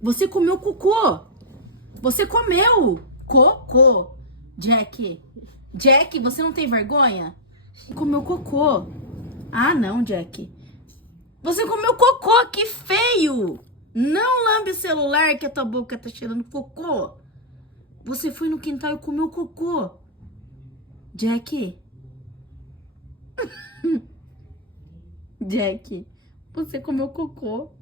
Você comeu cocô. Você comeu cocô. Jack. Jack, você não tem vergonha? Comeu cocô. Ah, não, Jack. Você comeu cocô, que feio. Não lambe o celular que a tua boca tá cheirando cocô. Você foi no quintal e comeu cocô. Jack. Jack, você comeu cocô.